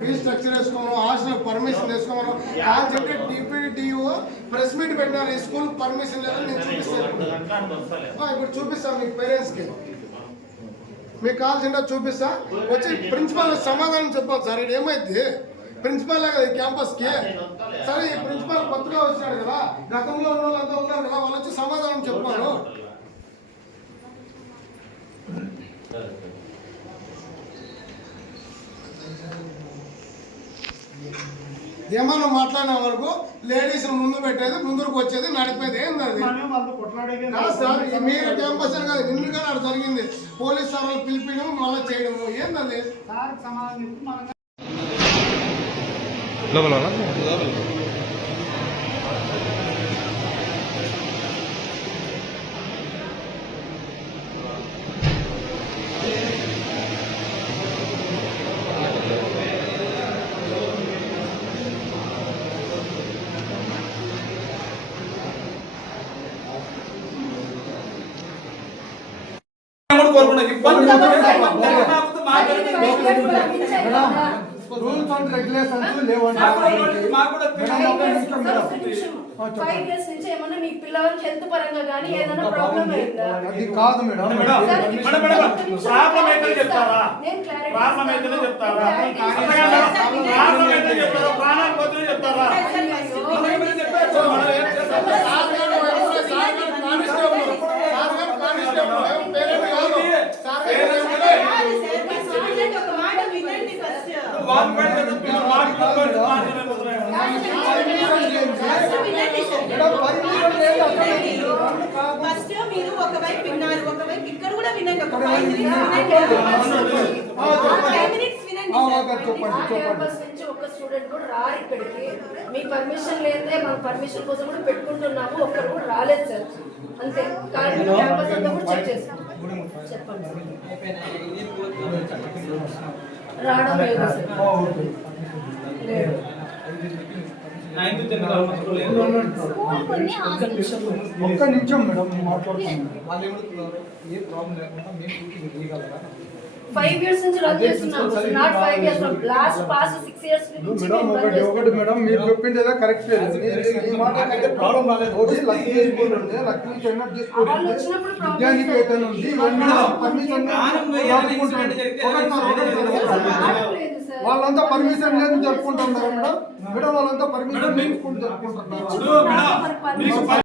Fee structure వేసుకోమను, hostel permission వేసుకోమను, concept DPDO press meet పెట్టినారు. ఈ స్కూల్ పర్మిషన్ లేదని నేను చూపిస్తాను. ఇప్పుడు చూపిస్తాను మీకు పేరెంట్స్కి, మీకు కావాల్సిందో చూపిస్తా. వచ్చి ప్రిన్సిపాల్ సమాధానం చెప్పాలి సార్. ఇది ఏమైంది ప్రిన్సిపాల్ కదా ఈ క్యాంపస్కి. సరే ఈ ప్రిన్సిపాల్ కొత్తగా వచ్చాడు కదా, గతంలో ఉన్న వాళ్ళంతా ఉన్నారు కదా, వాళ్ళు వచ్చి సమాధానం చెప్పారు. ఏమన్నా మాట్లాడిన వరకు లేడీస్ ముందు పెట్టేది, ముందుకు వచ్చేది, నడిపేది ఏంది అది సార్? మీరు క్యాంపస్ అని కాదు, నిన్నుగా నాకు జరిగింది. పోలీస్ సార్ వాళ్ళు పిలిపియడం మళ్ళీ చేయడము ఏంది? రూల్స్ అండ్ రెగ్యులేషన్స్ లేవండి. 5 years నుంచి ఏమన్నా మీ పిల్లలకి హెల్త్ పరంగా గానీ ఏదైనా ప్రాబ్లం అయిందా? అది కాదు మేడం. ప్రాబ్లం అయితే చెప్తారా? ప్రాబ్లం అయితే చెప్తారా? ప్రాబ్లం అయితే చెప్తారా? ప్రాణాలు పోతే చెప్తారా? ఫస్ట్ మీరు ఒకవైపు విన్నారు, ఒకవైపు ఇక్కడ కూడా వినండి. ఒక 5 minutes వినండి. ఒక స్టూడెంట్ కూడా రారు ఇక్కడికి. మీ పర్మిషన్ లేదే, మన పర్మిషన్ కోసం కూడా పెట్టుకుంటున్నాము, ఒక్కరు కూడా రాలేదు సార్. అంతే. కానీ క్యాంపస్ అంతా కూడా చెక్ చేస్తాం. చెప్పండి రావడం లేదు సార్. లేదు. ఒక్క నిమిషం మేడం మాట్లాడుతున్నాను. 5 years నుంచి రన్ చేస్తున్నాము. Not 5 years, last pass 6 years నుంచి ఒకటి మేడం మీరు చెప్పిందేదా కరెక్ట్. ఈ మాట అయితే ప్రాబ్లం రాలేదు. ఒకటి లక్కీ చేసుకోండి, లక్కీ చెన్నట్ చేసుకోండి, విద్యానికి వేతనం ఉంది, ఇవన్నీ పర్మిషన్ వాళ్ళంతా పర్మిషన్ లేదు జరుపుకుంటున్నారు మేడం. మేడం వాళ్ళంతా పర్మిషన్ తీసుకుంటూ జరుపుకుంటున్నారు.